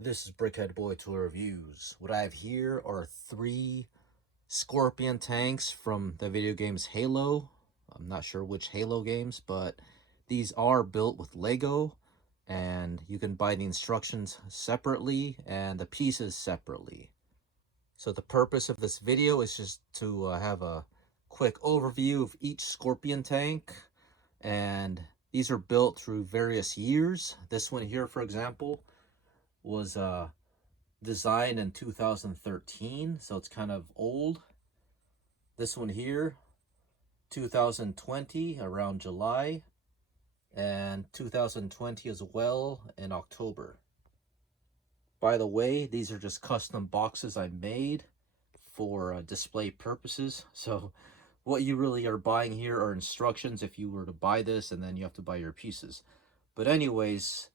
This is Brickhead Boy Tour Reviews. What I have here are 3 Scorpion tanks from the video games Halo. I'm not sure which Halo games, but these are built with Lego, and you can buy the instructions separately and the pieces separately. So the purpose of this video is just to have a quick overview of each Scorpion tank, and these are built through various years. This one here, for example, was designed in 2013, so it's kind of old. This one here, 2020, around July, and 2020 as well in October. By the way, these are just custom boxes I made for display purposes. So what you really are buying here are instructions if you were to buy this, and then you have to buy your pieces. But anyways,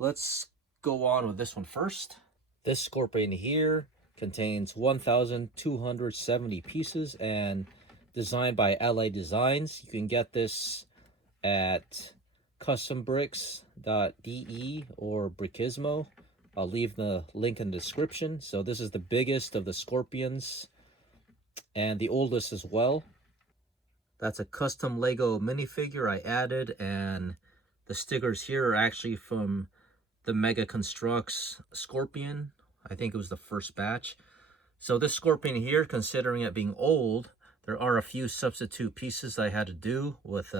let's go on with this one first. This Scorpion here contains 1,270 pieces and designed by LA Designs. You can get this at custombricks.de or Brickismo. I'll leave the link in the description. So this is the biggest of the Scorpions and the oldest as well. That's a custom Lego minifigure I added, and the stickers here are actually from the Mega Construx Scorpion. I think it was the first batch. So this Scorpion here, considering it being old, there are a few substitute pieces I had to do with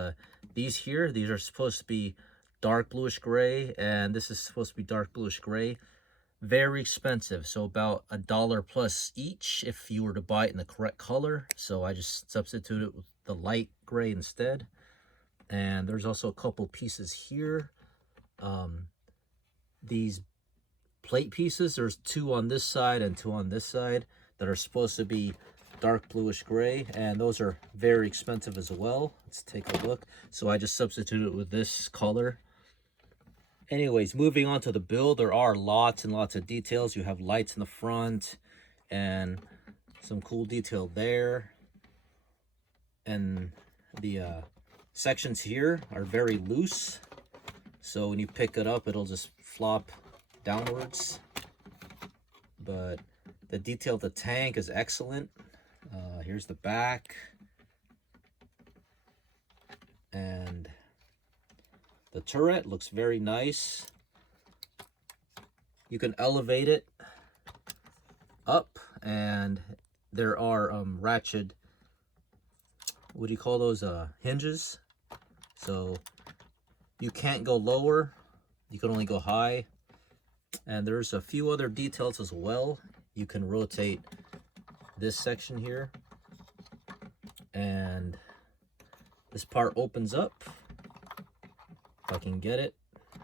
these here. These are supposed to be dark bluish gray, and this is supposed to be dark bluish gray. Very expensive, so about $1 plus each if you were to buy it in the correct color. So I just substituted it with the light gray instead. And there's also a couple pieces here. These plate pieces, there's 2 on this side and 2 on this side that are supposed to be dark bluish gray, and those are very expensive as well. Let's take a look. So I just substituted with this color. Anyways, moving on to the build, there are lots and lots of details. You have lights in the front and some cool detail there. And the sections here are very loose, so when you pick it up, it'll just flop downwards. But the detail of the tank is excellent. Here's the back. And the turret looks very nice. You can elevate it up, and there are ratchet, what do you call those, hinges. So you can't go lower, you can only go high. And there's a few other details as well. You can rotate this section here, and this part opens up, if I can get it.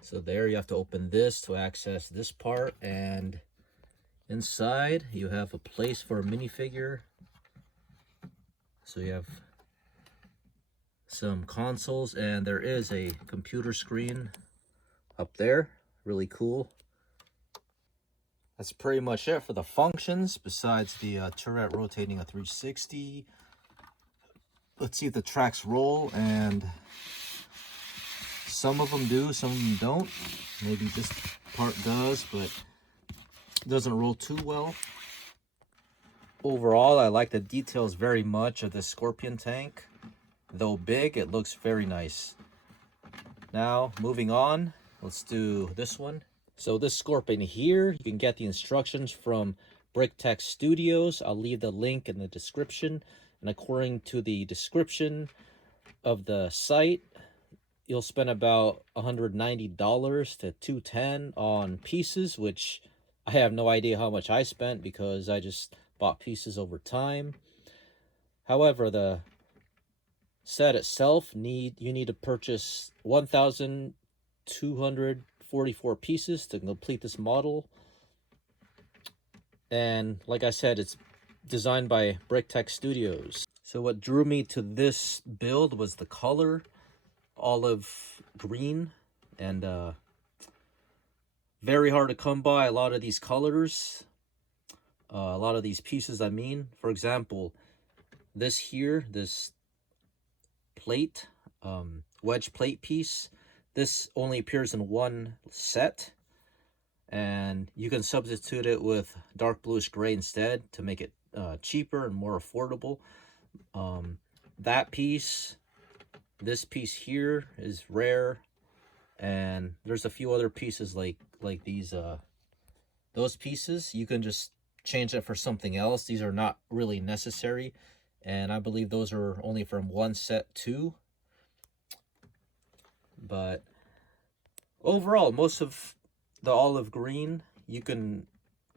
So there, you have to open this to access this part, and inside you have a place for a minifigure. So you have some consoles, and there is a computer screen up there. Really cool. That's pretty much it for the functions, besides the turret rotating a 360. Let's see if the tracks roll, and some of them do, some of them don't. Maybe this part does, but it doesn't roll too well. Overall, I like the details very much of this Scorpion tank. Though big, it looks very nice. Now, moving on, let's do this one. So this Scorpion here, you can get the instructions from Bricktech Studios. I'll leave the link in the description. And according to the description of the site, you'll spend about $190 to $210 on pieces, which I have no idea how much I spent because I just bought pieces over time. However, the set itself, you need to purchase 1,244 pieces to complete this model. And like I said, it's designed by Bricktech Studios. So what drew me to this build was the color, olive green, and very hard to come by a lot of these colors. A lot of these pieces, I mean. For example, this here, this plate, wedge plate piece, this only appears in one set. and you can substitute it with dark bluish gray instead to make it cheaper and more affordable. That piece, this piece here is rare, and there's a few other pieces like these those pieces. You can just change it for something else. These are not really necessary, and I believe those are only from one set too. But overall, most of the olive green you can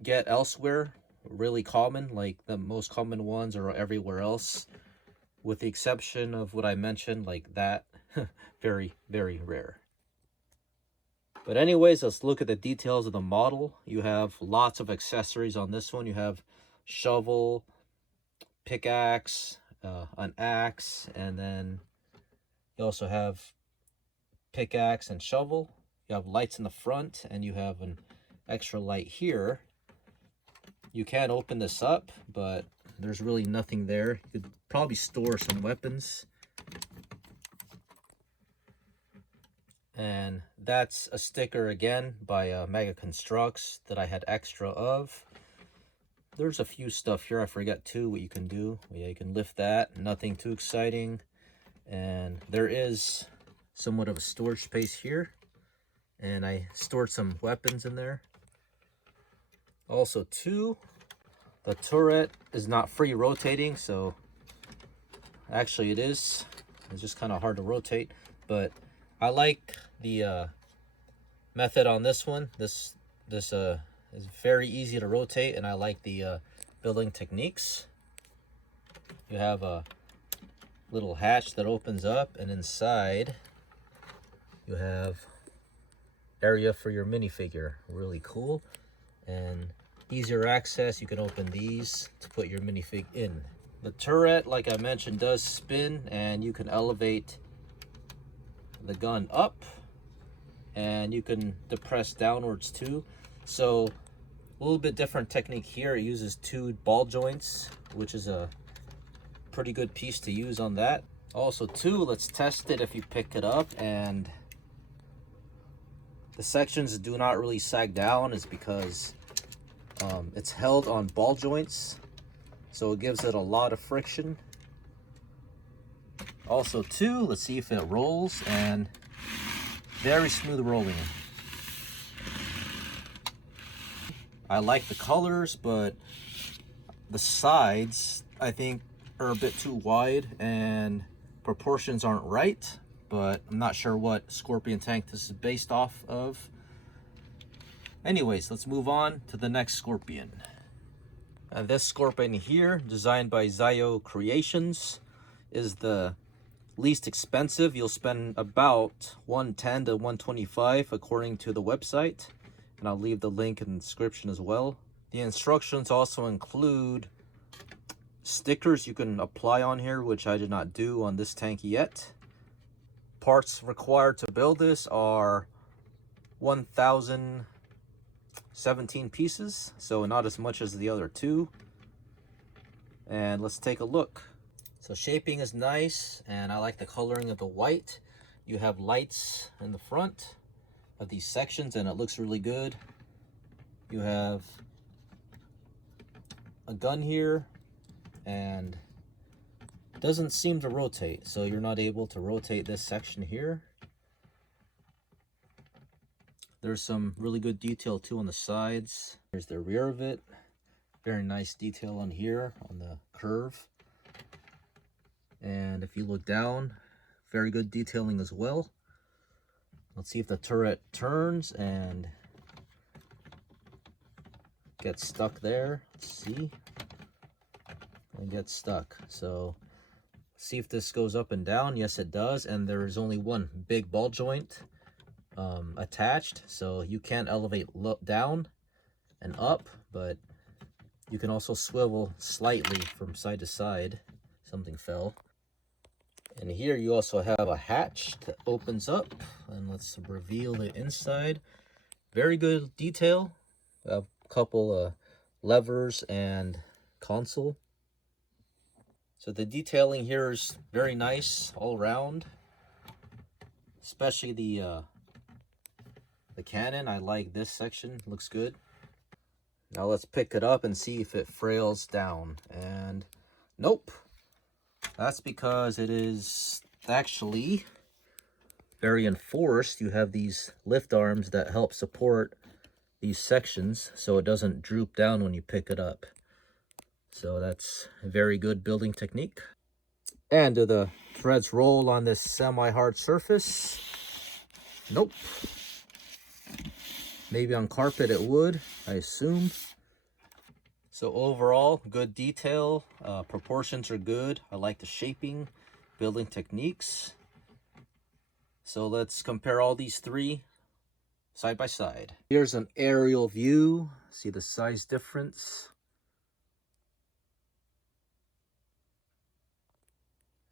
get elsewhere, really common, like the most common ones are everywhere else, with the exception of what I mentioned, like that. Very, very rare. But anyways, let's look at the details of the model. You have lots of accessories on this one. You have shovel, pickaxe, an axe, and then you also have pickaxe and shovel. You have lights in the front, and you have an extra light here. You can open this up, but there's really nothing there. You could probably store some weapons. And that's a sticker again by Mega Construx that I had extra of. There's a few stuff here I forgot too what you can do. Yeah, you can lift that. Nothing too exciting. And there is somewhat of a storage space here. And I stored some weapons in there. Also too, the turret is not free rotating, so actually it is. It's just kind of hard to rotate, but I like the method on this one. This is very easy to rotate, and I like the building techniques. You have a little hatch that opens up, and inside you have area for your minifigure. Really cool. And easier access, you can open these to put your minifig in. The turret, like I mentioned, does spin, and you can elevate the gun up, and you can depress downwards too. So a little bit different technique here. It uses 2 ball joints, which is a pretty good piece to use on that. Also too, let's test it if you pick it up, and the sections do not really sag down. Is because it's held on ball joints, so it gives it a lot of friction. Also too, let's see if it rolls, and very smooth rolling. I like the colors, but the sides I think are a bit too wide and proportions aren't right, but I'm not sure what Scorpion tank this is based off of. Anyways, let's move on to the next Scorpion. And this Scorpion here, designed by Zio Creations, is the least expensive. You'll spend about $110 to $125 according to the website, and I'll leave the link in the description as well. The instructions also include stickers you can apply on here, which I did not do on this tank yet. Parts required to build this are 1,017 pieces, so not as much as the other two. And let's take a look. So shaping is nice, and I like the coloring of the white. You have lights in the front of these sections, and it looks really good. You have a gun here, and it doesn't seem to rotate, so you're not able to rotate this section here. There's some really good detail too on the sides. Here's the rear of it. Very nice detail on here on the curve. And if you look down, very good detailing as well. Let's see if the turret turns and gets stuck there. Let's see. And gets stuck. So see if this goes up and down. Yes, it does. And there is only one big ball joint attached, so you can't elevate down and up, but you can also swivel slightly from side to side. Something fell. And here you also have a hatch that opens up, and let's reveal the inside. Very good detail. A couple levers and console. So the detailing here is very nice all around, especially the the cannon. I like this section, looks good. Now let's pick it up and see if it frails down. And nope. That's because it is actually very enforced. You have these lift arms that help support these sections so it doesn't droop down when you pick it up. So that's a very good building technique. And do the threads roll on this semi-hard surface? Nope. Maybe on carpet it would, I assume. So overall, good detail. Proportions are good. I like the shaping, building techniques. So let's compare all these three side by side. Here's an aerial view. See the size difference.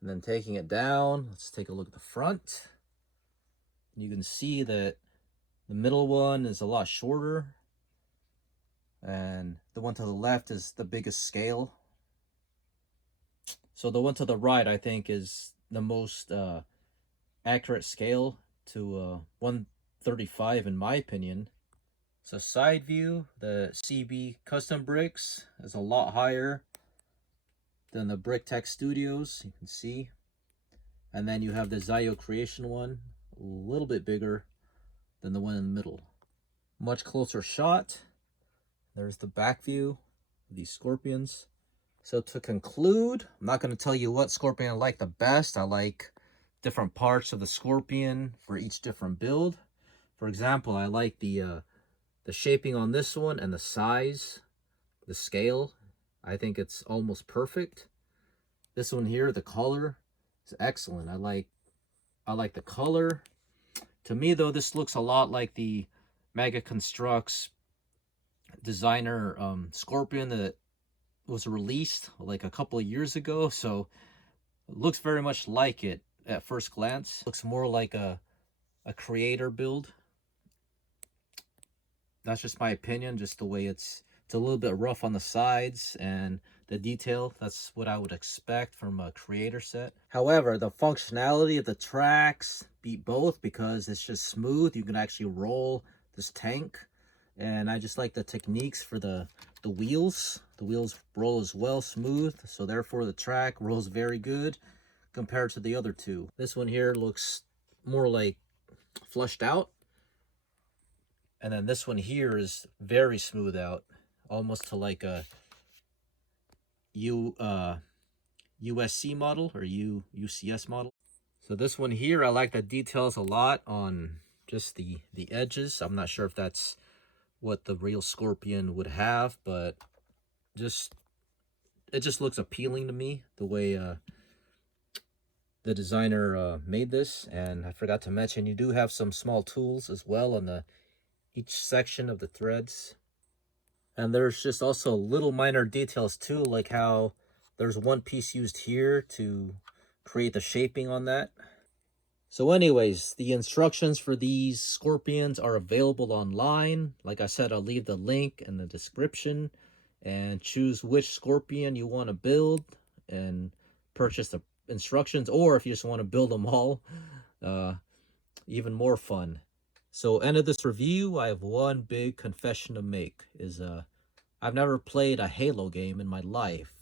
And then taking it down, let's take a look at the front. You can see that the middle one is a lot shorter, and the one to the left is the biggest scale. So the one to the right, I think, is the most accurate scale to 1/35 in my opinion. So side view, the CB Custom Bricks is a lot higher than the Bricktech Studios, you can see. And then you have the Zio Creation one, a little bit bigger than the one in the middle. Much closer shot. There's the back view of these scorpions. So to conclude, I'm not going to tell you what scorpion I like the best. I like different parts of the scorpion for each different build. For example, I like the shaping on this one and the size, the scale. I think it's almost perfect. This one here, the color is excellent. I like the color. To me though, this looks a lot like the Mega Construx designer scorpion that was released like a couple of years ago. So it looks very much like it at first glance. Looks more like a creator build. That's just my opinion, just the way it's a little bit rough on the sides and the detail. That's what I would expect from a creator set. However, the functionality of the tracks beat both because it's just smooth. You can actually roll this tank. And I just like the techniques for the wheels. The wheels roll as well, smooth. So therefore the track rolls very good compared to the other two. This one here looks more like flushed out. And then this one here is very smooth out, almost to like a USC model or UCS model. So this one here, I like the details a lot on just the edges. I'm not sure if that's what the real scorpion would have, but it just looks appealing to me the way the designer made this. And I forgot to mention, you do have some small tools as well on each section of the threads. And there's just also little minor details too, like how there's one piece used here to create the shaping on that. So anyways, the instructions for these scorpions are available online. Like I said, I'll leave the link in the description, and choose which scorpion you want to build and purchase the instructions, or if you just want to build them all, even more fun. So end of this review, I have one big confession to make, is I've never played a Halo game in my life.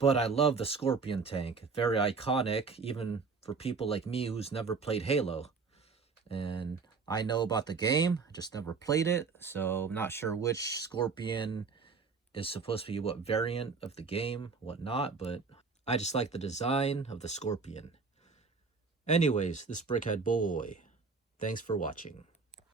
But I love the Scorpion tank. Very iconic, even for people like me who's never played Halo. And I know about the game, I just never played it, so I'm not sure which Scorpion is supposed to be what variant of the game, whatnot, but I just like the design of the Scorpion. Anyways, this Brickhead Boy. Thanks for watching.